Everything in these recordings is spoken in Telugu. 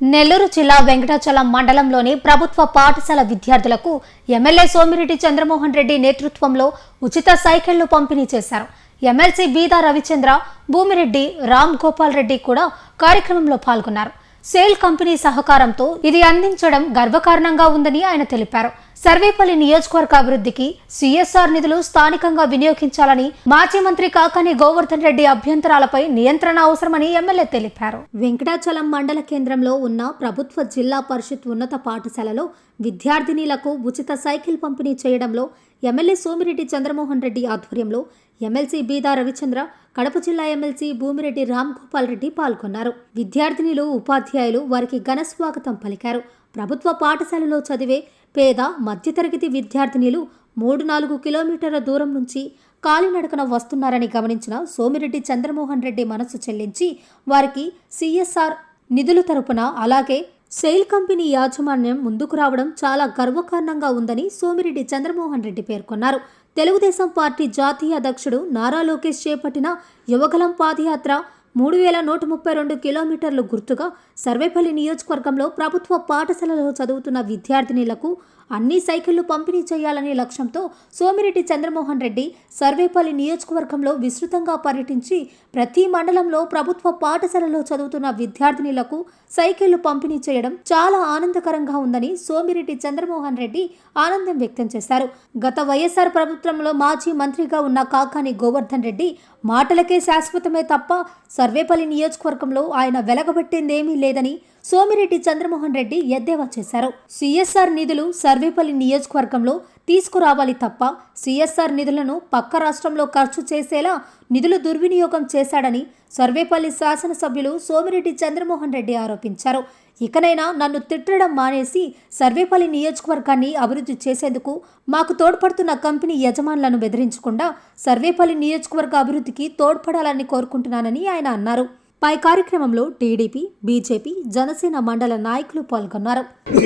నెల్లూరు జిల్లా వెంకటాచలం మండలంలోని ప్రభుత్వ పాఠశాల విద్యార్థులకు ఎమ్మెల్యే సోమిరెడ్డి చంద్రమోహన్ రెడ్డి నేతృత్వంలో ఉచిత సైకిళ్లు పంపిణీ చేశారు. ఎమ్మెల్సీ బీదా రవిచంద్ర, భూమిరెడ్డి, రామ్ గోపాల్ రెడ్డి కూడా కార్యక్రమంలో పాల్గొన్నారు. సేల్ కంపెనీ సహకారంతో ఇది అందించడం గర్వకారణంగా ఉందని ఆయన తెలిపారు. సర్వేపల్లి నియోజకవర్గ అభివృద్ధికి సిఎస్ఆర్ నిధులు స్థానికంగా వినియోగించాలని మాజీ మంత్రి కాకాని గోవర్ధన్ రెడ్డి అభ్యంతరాలపై నియంత్రణ అవసరమని ఎమ్మెల్యే తెలిపారు. వెంకటాచలం మండల కేంద్రంలో ఉన్న ప్రభుత్వ జిల్లా పరిషత్ ఉన్నత పాఠశాలలో విద్యార్థినీలకు ఉచిత సైకిల్ పంపిణీ చేయడంలో ఎమ్మెల్యే సోమిరెడ్డి చంద్రమోహన్ రెడ్డి ఆధ్వర్యంలో ఎమ్మెల్సీ బీదా రవిచంద్ర, కడప జిల్లా ఎమ్మెల్సీ భూమిరెడ్డి రామ్ గోపాల్ రెడ్డి పాల్గొన్నారు. విద్యార్థినులు, ఉపాధ్యాయులు వారికి ఘన స్వాగతం పలికారు. ప్రభుత్వ పాఠశాలలో చదివే పేద మధ్యతరగతి విద్యార్థినులు 3-4 కిలోమీటర్ల దూరం నుంచి కాలినడకన వస్తున్నారని గమనించిన సోమిరెడ్డి చంద్రమోహన్ రెడ్డి మనసు చెల్లించి వారికి సిఎస్ఆర్ నిధుల తరపున అలాగే సెయిల్ కంపెనీ యాజమాన్యం ముందుకు రావడం చాలా గర్వకారణంగా ఉందని సోమిరెడ్డి చంద్రమోహన్ రెడ్డి పేర్కొన్నారు. తెలుగుదేశం పార్టీ జాతీయ అధ్యక్షుడు నారా లోకేష్ చేపట్టిన యువగలం పాదయాత్ర 3132 కిలోమీటర్లు గుర్తుగా సర్వేపల్లి నియోజకవర్గంలో ప్రభుత్వ పాఠశాలలో చదువుతున్న విద్యార్థినులకు అన్ని సైకిళ్లు పంపిణీ చేయాలనే లక్ష్యంతో సోమిరెడ్డి చంద్రమోహన్ రెడ్డి సర్వేపల్లి నియోజకవర్గంలో విస్తృతంగా పర్యటించి ప్రతి మండలంలో ప్రభుత్వ పాఠశాలలో చదువుతున్న విద్యార్థినులకు సైకిళ్లు పంపిణీ చేయడం చాలా ఆనందకరంగా ఉందని సోమిరెడ్డి చంద్రమోహన్ రెడ్డి ఆనందం వ్యక్తం చేశారు. గత వైఎస్ఆర్ ప్రభుత్వంలో మాజీ మంత్రిగా ఉన్న కాకాని గోవర్ధన్ రెడ్డి మాటలకే శాశ్వతమే తప్ప సర్వేపల్లి నియోజకవర్గంలో ఆయన వెలగబెట్టిందేమీ లేదని సోమిరెడ్డి చంద్రమోహన్ రెడ్డి ఎద్దేవా చేశారు. సిఎస్ఆర్ నిధులు సర్వేపల్లి నియోజకవర్గంలో తీసుకురావాలి తప్ప సిఎస్ఆర్ నిధులను పక్క రాష్ట్రంలో ఖర్చు చేసేలా నిధులు దుర్వినియోగం చేశాడని సర్వేపల్లి శాసనసభ్యులు సోమిరెడ్డి చంద్రమోహన్ రెడ్డి ఆరోపించారు. ఇకనైనా నన్ను తిట్టడం మానేసి సర్వేపల్లి నియోజకవర్గాన్ని అభివృద్ధి చేసేందుకు మాకు తోడ్పడుతున్న కంపెనీ యజమానులను బెదిరించకుండా సర్వేపల్లి నియోజకవర్గ అభివృద్ధికి తోడ్పడాలని కోరుకుంటున్నానని ఆయన అన్నారు. పై కార్యక్రమంలో టీడీపీ, బీజేపీ, జనసేన మండల నాయకులు పాల్గొన్నారు.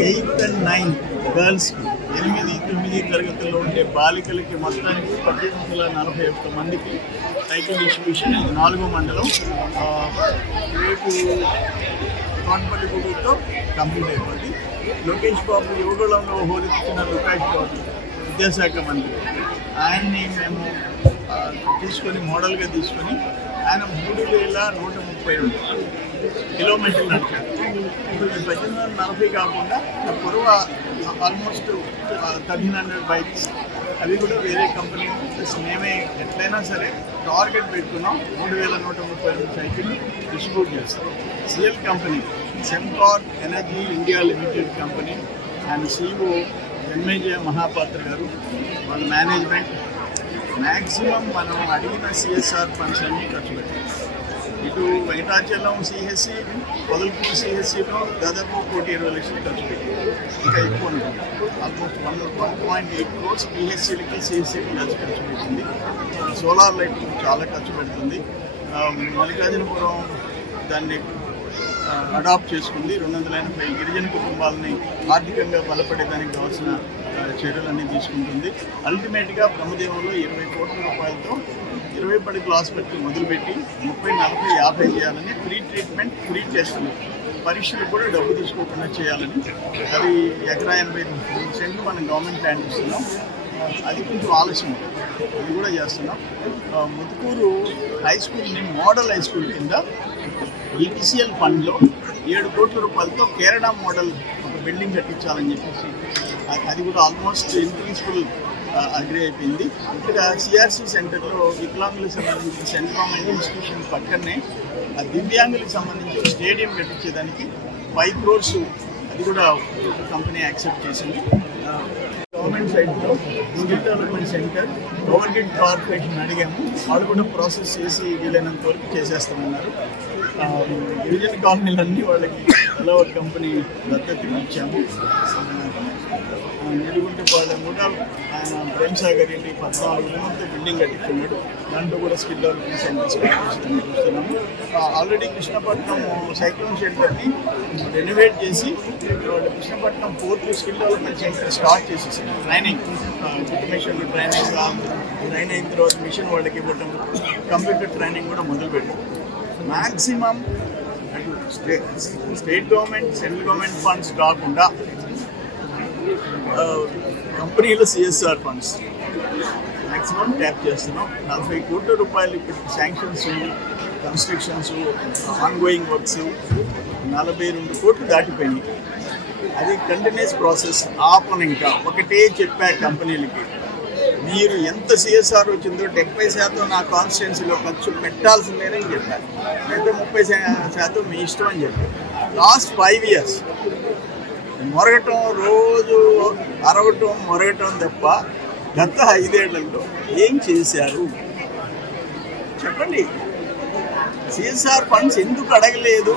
8 and 9 గర్ల్స్ 8-9 తరగతుల్లో ఉండే బాలికలకి మొత్తానికి 1841 మందికి సైకిల్ డిస్ట్రిబ్యూషన్ 4వ మండలం రేపు తోటపల్లిగూడతో కంప్లీట్ అయిపోయింది. లోకేష్ బాబు యువగళంలో హోరెత్తిన లోకేష్ బాబు విద్యాశాఖ మంత్రి, ఆయన్ని మేము మోడల్గా తీసుకొని ఆయన 3132 కిలోమీటర్లు నడిచాడు. ఇప్పుడు 1840 కాకుండా పొరవ ఆల్మోస్ట్ 1300 బైక్స్, అవి కూడా వేరే కంపెనీ మేమే ఎట్లయినా సరే టార్గెట్ పెట్టుకున్నాం. 3132 సైకిల్ డిస్ట్రిబ్యూట్ చేస్తాం. CL company, Sembcorp energy India limited company and CEO MAJ Mahapatra garu, వాళ్ళ మేనేజ్మెంట్ మ్యాక్సిమం మనం అడిగిన సిఎస్ఆర్ ఫండ్స్ అన్ని ఖర్చు పెట్టాం. ఇటు వెంకటాచలం సిహెచ్సి, పొదలకూరు సిహెచ్సిలో దాదాపు 1,20,00,000 ఖర్చు పెట్టాం. ఇంకా ఎక్కువ ఉంటుంది, ఆల్మోస్ట్ 1.8 crores పిహెచ్సిలకి, సిహెచ్సికి ఖర్చు పెట్టింది. సోలార్ లైటింగ్ చాలా ఖర్చు పెడుతుంది. మల్లికార్జునపురం దాన్ని అడాప్ట్ చేసుకుంది. 280 గిరిజన కుటుంబాలని ఆర్థికంగా బలపడేదానికి కావాల్సిన చర్యలన్నీ తీసుకుంటుంది. అల్టిమేట్గా బ్రహ్మదేవంలో 20 కోట్ల రూపాయలతో 20 పడి హాస్పిటల్ మొదలుపెట్టి 30, 40, 50 చేయాలని, ఫ్రీ ట్రీట్మెంట్, ఫ్రీ టెస్టులు, పరీక్షలు కూడా డబ్బు తీసుకోకుండా చేయాలని. అది ఎకరా 85 సెంట్లు మనం గవర్నమెంట్ ల్యాండ్ ఇస్తున్నాం. అది కొంచెం ఆలస్యం, అది కూడా చేస్తున్నాం. ముతుకూరు హై స్కూల్ని మోడల్ హై స్కూల్ కింద ఈపీసీఎల్ ఫండ్లో 7 కోట్ల రూపాయలతో కేరళ మోడల్ ఒక బిల్డింగ్ కట్టించాలని చెప్పేసి అది కూడా ఆల్మోస్ట్ ఇన్ ప్రిన్సిపల్ అగ్రీ అయిపోయింది. ఇక్కడ సిఆర్సీ సెంటర్లో వికలాంగులకు సంబంధించిన సెంటర్ గవర్నమెంట్ ఇన్స్టిట్యూషన్ పక్కనే ఆ దివ్యాంగులకు సంబంధించి స్టేడియం కట్టించేదానికి 5 crores అది కూడా ఒక కంపెనీ యాక్సెప్ట్ చేసింది. గవర్నమెంట్ సైడ్లో skill development centre power grid corporation అడిగాము, వాళ్ళు కూడా ప్రాసెస్ చేసి వీలైనంత వరకు చేసేస్తామన్నారు. గిరిజన కాలనీలన్నీ వాళ్ళకి ఎలా ఒక కంపెనీ దత్తతకి ఇచ్చాము. నిడుగుంటపాలెం కూడా ఆయన ప్రేమ్సాగర్ రెడ్డి 14 నెలలతో బిల్డింగ్ కట్టించున్నాడు. దాంట్లో కూడా స్కిల్ డెవలప్మెంట్ సెంటర్స్ చూస్తున్నాము. ఆల్రెడీ కృష్ణపట్నం సైక్లోన్ షెల్టర్ని రెనోవేట్ చేసి వాళ్ళు Krishnapatnam port skill development centre start చేసేసారు. ట్రైనింగ్, ఆటోమేషన్ ట్రైనింగ్ అయిన తర్వాత మిషన్ వాళ్ళకి ఇవ్వటం, కంప్యూటర్ ట్రైనింగ్ కూడా మొదలుపెట్టాం. Maximum state government central government funds కాకుండా కంపెనీల సిఎస్ఆర్ ఫండ్స్ మ్యాక్సిమం ట్యాప్ చేస్తున్నాం. 40 కోట్ల రూపాయలు ఇప్పుడు శాంక్షన్స్, కన్స్ట్రక్షన్స్, ఆన్గోయింగ్ వర్క్స్ 42 కోట్లు దాటిపోయినాయి. అది కంటిన్యూస్ ప్రాసెస్. ఆపను ఇంకా ఒకటే చెప్పా కంపెనీలకి, మీరు ఎంత సిఎస్ఆర్ వచ్చిందో 70% నా కాన్స్టిట్యున్సీలో ఖర్చు పెట్టాల్సిందేనని చెప్పారు. అయితే 30% మీ ఇష్టం అని చెప్పారు. లాస్ట్ 5 years మొరగటం, రోజు అరవటం, మొరగటం తప్ప గత 5 ఏళ్లలో ఏం చేశారు చెప్పండి. సిఎస్ఆర్ ఫండ్స్ ఎందుకు అడగలేదు?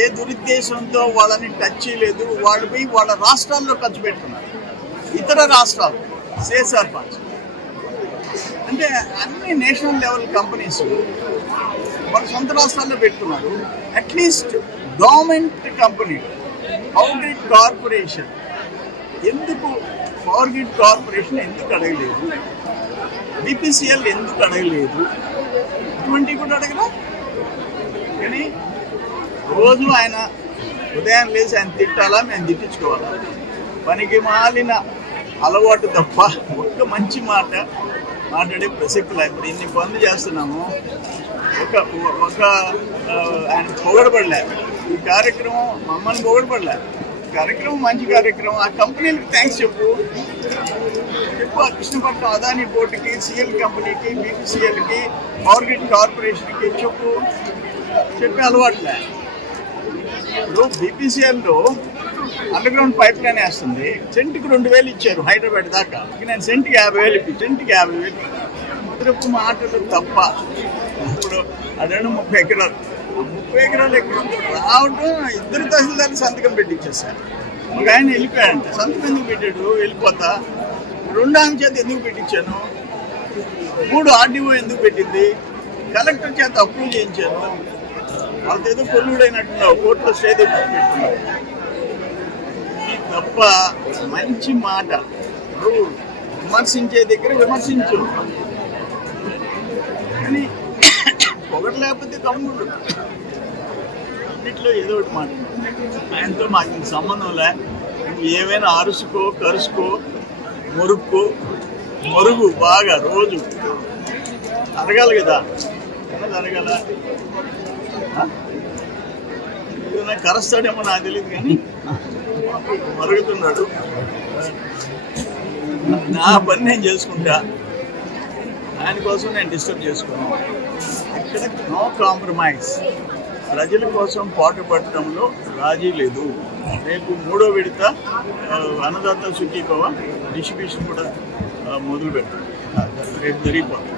ఏ దురుద్దేశంతో వాళ్ళని టచ్ చేయలేదు? వాళ్ళు పోయి వాళ్ళ రాష్ట్రాల్లో ఖర్చు పెట్టుకున్నారు. ఇతర రాష్ట్రాలు సిఎస్ఆర్ ఫండ్స్ అంటే అన్ని నేషనల్ లెవెల్ కంపెనీస్ వాళ్ళ సొంత రాష్ట్రాల్లో పెట్టుకున్నారు. At least government company power grid corporation ఎందుకు అడగలేదు? బీపీసీఎల్ ఎందుకు అడగలేదు? ఇటువంటివి కూడా అడగరా? కానీ రోజు ఆయన ఉదయం లేచి ఆయన తిట్టాలా, మేము తిట్టించుకోవాలా? పనికి మాలిన అలవాటు తప్ప ఒక్క మంచి మాట మాట్లాడే ప్రసక్తి లేదు. ఇప్పుడు ఇన్ని పనులు చేస్తున్నాము, ఒక ఆయన పొగడబడలే. ఈ కార్యక్రమం మమ్మల్ని పొగడబడలే. కార్యక్రమం మంచి కార్యక్రమం. ఆ కంపెనీలకు థ్యాంక్స్ చెప్పు. ఆ కృష్ణపట్నం అదానీ పోర్టుకి, సిఎల్ కంపెనీకి, బీపీసీఎల్కి, పవర్ గ్రిడ్ కార్పొరేషన్కి చెప్పే అలవాట్లే. ఇప్పుడు బీపీసీఎల్లో అండర్ గ్రౌండ్ పైప్ లైన్ వేస్తుంది. సెంట్కి 2,000 ఇచ్చారు హైదరాబాద్ దాకా. నేను సెంట్కి 50,000 ఇప్పి సెంట్కి 50,000 ఇద్దరు మాటలు తప్ప. ఇప్పుడు అదేనా 30 ఎకరాలు, 30 ఎకరాలు ఎక్కడ రావడం, ఇద్దరు తహసీల్దార్లు సంతకం పెట్టించేస్తారు. ఒక ఆయన వెళ్ళిపోయాడంట. సంతకం ఎందుకు పెట్టాడు? వెళ్ళిపోతా. 2 ఆమె చేత ఎందుకు పెట్టించాను? 3 ఆర్డీఓ ఎందుకు పెట్టింది? కలెక్టర్ చేత అప్రూవ్ చేయించాను. వాళ్ళతో ఏదో కొల్లుడైనట్టున్నావు, కోర్టులో స్టే తెప్పించుకుంటున్నావు. ఇది తప్ప మంచి మాట. విమర్శించే దగ్గర విమర్శించు, కానీ పొగడు లేకపోతే తమ్ముడు అన్నిట్లో ఏదో ఒకటి మాట. ఆయనతో మాకు ఇంక సంబంధం లే. నువ్వు ఏమైనా అరుసుకో, కరుసుకో, మరుగు బాగా రోజు అరగాలి కదా. అరగాల ఏదైనా కరుస్తాడేమో నాకు తెలియదు, కానీ మరుగుతున్నాడు. నా పని నేను చేసుకుంటా, ఆయన కోసం నేను డిస్టర్బ్ చేసుకున్నాను. ఇక్కడ నో కాంప్రమైజ్. ప్రజల కోసం పాటుపడటంలో రాజీ లేదు. రేపు 3వ విడత అన్నదాత సుఖీభవ డిస్ట్రిబ్యూషన్ కూడా మొదలు పెట్టారు. రేపు జరిగిపోతుంది.